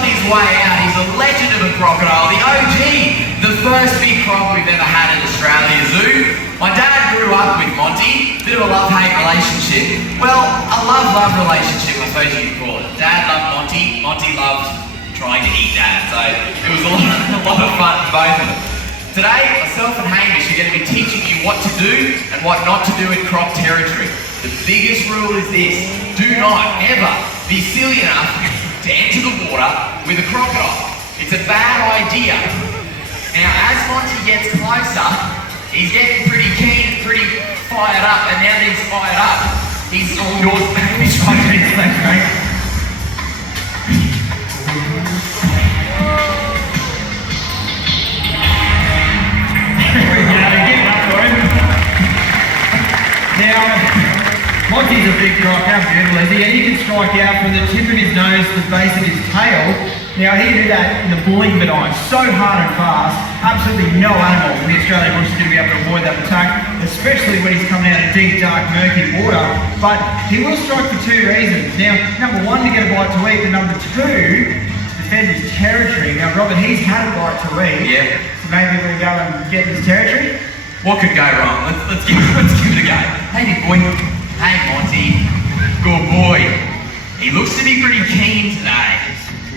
on his way out. He's a legend of a crocodile, the OG, the first big croc we've ever had at Australia Zoo. My dad grew up with Monty, bit of a love-hate relationship. Well, a love-love relationship, I suppose you could call it. Dad loved Monty, Monty loved trying to eat Dad, so it was a lot of fun for both of them. Today, myself and Hamish are going to be teaching you what to do and what not to do in croc territory. The biggest rule is this: do not ever be silly enough to enter the water with a crocodile. It's a bad idea. Now, as Monty gets closer, he's getting pretty keen and pretty fired up, and now that he's fired up, he's all yours. Hamish, trying to do something great. Now, Monty's a big croc, how beautiful is he? And you can strike out from the tip of his nose to the base of his tail. Now, he can do that in the blink of an eye, so hard and fast. Absolutely no animal in the Australian bush is going to be able to avoid that attack, especially when he's coming out of deep, dark, murky water. But he will strike for two reasons. Now, number one, to get a bite to eat, but number two, to defend his territory. Now, Robert, he's had a bite to eat. Yeah. So maybe we'll go and get his territory. What could go wrong? Let's give it a go. Hey, big boy. Hey, Monty. Good boy. He looks to be pretty keen today.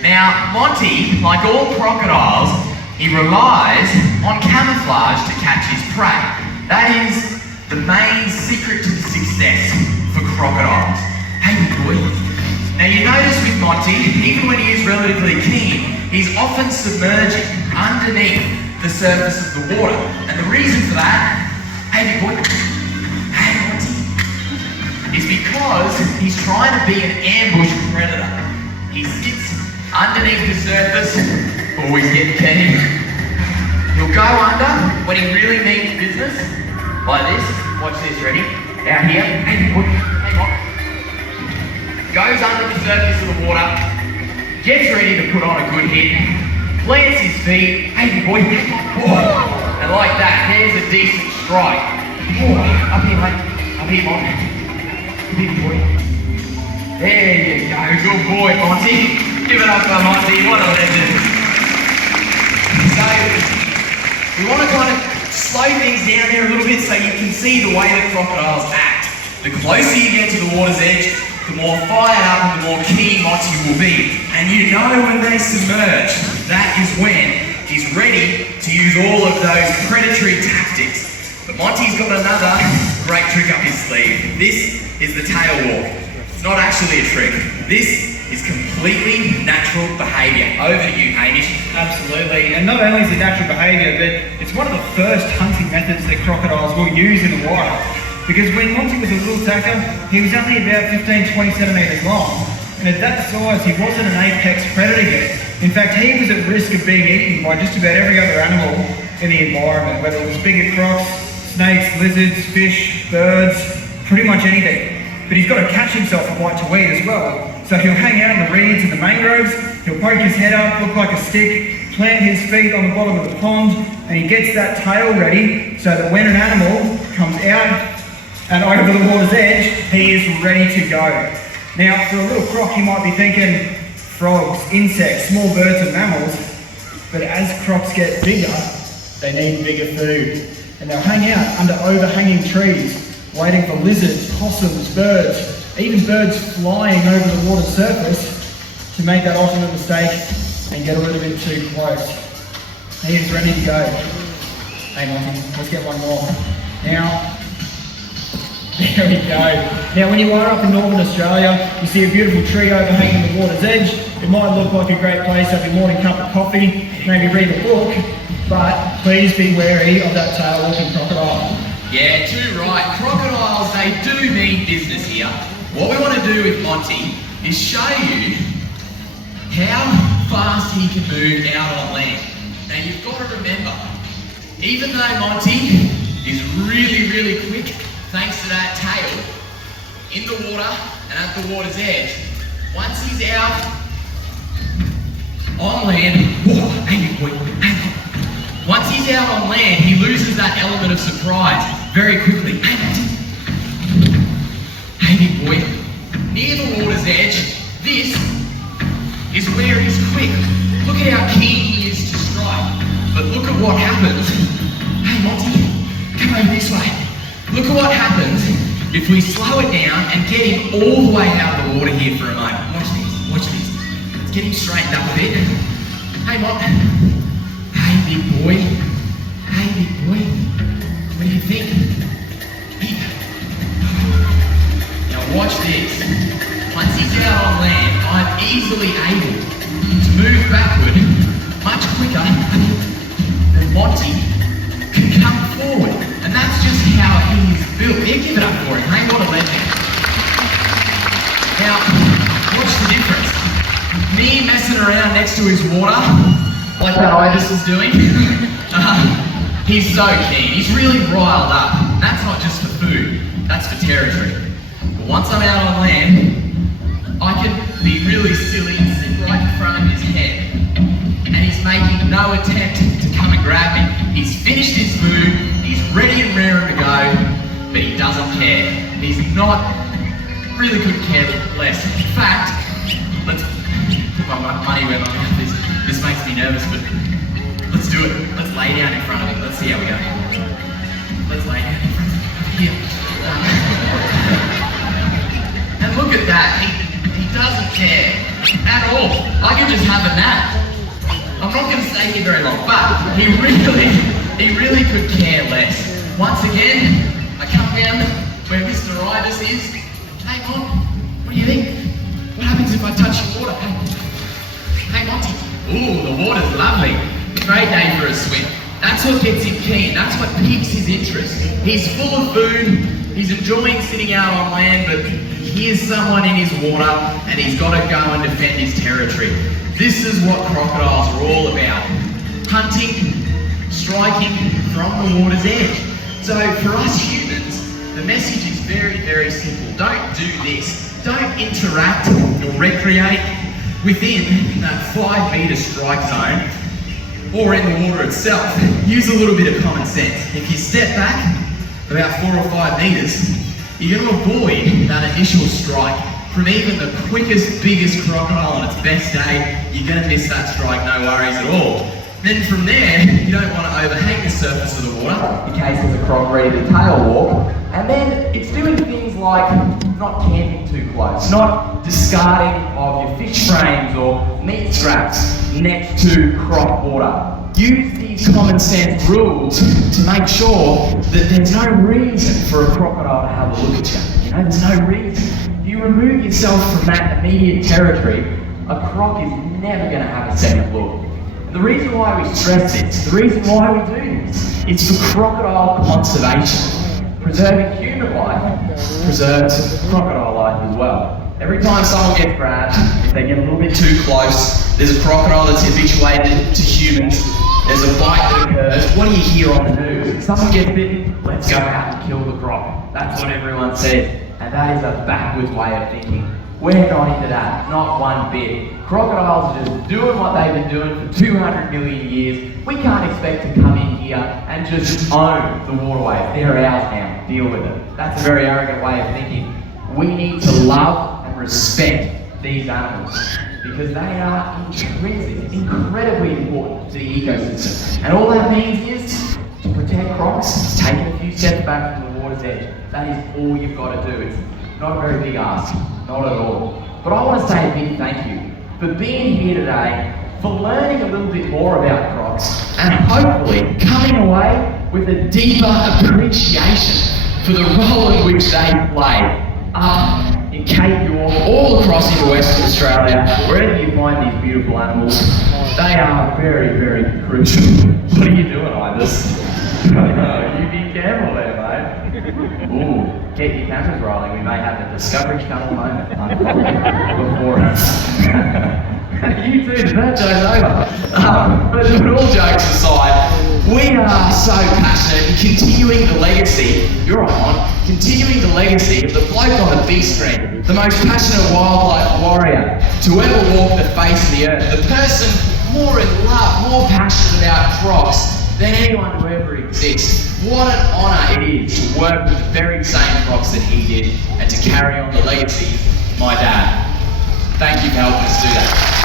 Now, Monty, like all crocodiles, he relies on camouflage to catch his prey. That is the main secret to the success for crocodiles. Hey, big boy. Now, you notice with Monty, even when he is relatively keen, he's often submerging underneath the surface of the water. And the reason for that, hey big boy, hey Monty, is because he's trying to be an ambush predator. He sits underneath the surface, always getting keen. He'll go under when he really means business, like this. Watch this, ready? Out here, hey big boy, hey Monty. Goes under the surface of the water, gets ready to put on a good hit, plants his feet, hey big boy, and like that, there's a decent strike. Up here, mate, up here, Monty, big boy. There you go, good boy, Monty. Give it up for Monty, what a legend. So, we want to kind of slow things down there a little bit so you can see the way that crocodiles act. The closer you get to the water's edge, the more fired up and the more keen Monty will be. And you know when they submerge, that is when he's ready to use all of those predatory tactics. But Monty's got another great trick up his sleeve. This is the tail walk. It's not actually a trick. This is completely natural behaviour. Over to you, Hamish. Absolutely, and not only is it natural behaviour, but it's one of the first hunting methods that crocodiles will use in the wild. Because when Monty was a little tacker, he was only about 15-20 centimetres long, and at that size he wasn't an apex predator yet. In fact, he was at risk of being eaten by just about every other animal in the environment, whether it was bigger crocs, snakes, lizards, fish, birds, pretty much anything. But he's got to catch himself a bite to eat as well. So he'll hang out in the reeds and the mangroves, he'll poke his head up, look like a stick, plant his feet on the bottom of the pond, and he gets that tail ready so that when an animal comes out and over the water's edge, he is ready to go. Now, for a little croc, you might be thinking frogs, insects, small birds and mammals, but as crocs get bigger, they need bigger food. And they'll hang out under overhanging trees, waiting for lizards, possums, birds, even birds flying over the water's surface to make that ultimate mistake and get a little bit too close. He is ready to go. Hey Monty, let's get one more. Now, there we go. Now when you are up in Northern Australia, you see a beautiful tree overhanging the water's edge. It might look like a great place to have your morning cup of coffee, maybe read a book, but please be wary of that tail-walking crocodile. Yeah, too right. Crocodiles, they do mean business here. What we want to do with Monty is show you how fast he can move out on land. Now you've got to remember, even though Monty is really, really quick, thanks to that tail, in the water and at the water's edge, once he's out on land, once he's out on land, he loses that element of surprise very quickly. Hey big boy, near the water's edge, this is where he's quick. Look at how keen he is to strike. But look at what happens. Hey Monty, come over this way. Look at what happens if we slow it down and get him all the way out of the water here for a moment. Watch this, watch this. Let's get him straightened up a bit. Hey Mont. Hey big boy. Hey big boy. What do you think? Now watch this. Once he's out on land, I'm easily able to move backward much quicker than Monty can come forward. And that's just how he's built. Yeah, give it up for him, hey? What a legend. Now, watch the difference. Me messing around next to his water, like that Ibis is doing, he's so keen. He's really riled up. And that's not just for food, that's for territory. But once I'm out on land, I can be really silly and sit right in front of his head. And he's making no attempt to come and grab me. He's finished his food, he's ready and raring to go, but he doesn't care. He's not, really couldn't care less. In fact, let's put my money where my mouth is. This makes me nervous, but let's do it. Let's lay down in front of him. Let's see how we go. Let's lay down in front of him. Here. And look at that. He doesn't care at all. I can just have a nap. I'm not going to stay here very long, but he really could care less. Once again, I come down where Mr. Ibis is. Hey, Mon, what do you think? What happens if I touch the water? Hey, Monty. Ooh, the water's lovely. Great day for a swim. That's what gets him keen. That's what piques his interest. He's full of food. He's enjoying sitting out on land, but he hears someone in his water and he's got to go and defend his territory. This is what crocodiles are all about. Hunting, striking from the water's edge. So for us humans, the message is very, very simple. Don't do this. Don't interact or recreate within that 5 metre strike zone or in the water itself. Use a little bit of common sense. If you step back about 4 or 5 metres, you're going to avoid that initial strike. From even the quickest, biggest crocodile on its best day, you're going to miss that strike, no worries at all. Then from there, you don't want to overhang the surface of the water in case there's a croc ready to tail walk. And then it's doing things like not camping too close, not discarding of your fish frames or meat scraps next to croc water. Use these common sense rules to make sure that there's no reason for a crocodile to have a look at you. You know, there's no reason. If you remove yourself from that immediate territory, a croc is never going to have a second look. And the reason why we stress this, the reason why we do this, is for crocodile conservation. Preserving human life preserves crocodile life as well. Every time someone gets grabbed, if they get a little bit too close, there's a crocodile that's habituated to humans, there's a bite that occurs. What do you hear on the news? If someone gets bitten, let's go out and kill the croc. That's what everyone says. And that is a backwards way of thinking. We're not into that, not one bit. Crocodiles are just doing what they've been doing for 200 million years. We can't expect to come in here and just own the waterways. They're ours now, deal with it. That's a very arrogant way of thinking. We need to love and respect these animals because they are intrinsic, incredibly important to the ecosystem. And all that means is to protect crocs, it's taking a few steps back from the water's edge. That is all you've got to do. It's not a very big ask, not at all. But I want to say a big thank you for being here today, for learning a little bit more about crocs, and hopefully coming away with a deeper appreciation for the role in which they play up in Cape York, all across into Western Australia, wherever you find these beautiful animals. They are very, very crucial. What are you doing, Ibis? You be careful there, mate. Ooh, get your cameras rolling. We may have a Discovery Channel moment before us. You too, the joke's over. But all jokes aside, we are so passionate in continuing the legacy, you're on, continuing the legacy of the bloke on the big screen, the most passionate wildlife warrior to ever walk the face of the earth, the person more in love, more passionate about crocs than anyone who ever exists. What an honour it is to work with the very same crocs that he did and to carry on the legacy of my dad. Thank you for helping us do that.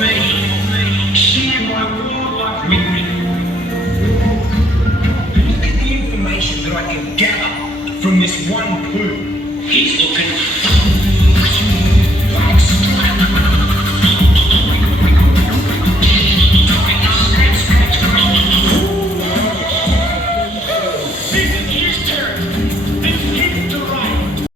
me. Share my wildlife with me. Look at the information that I can gather from this one poo. He's looking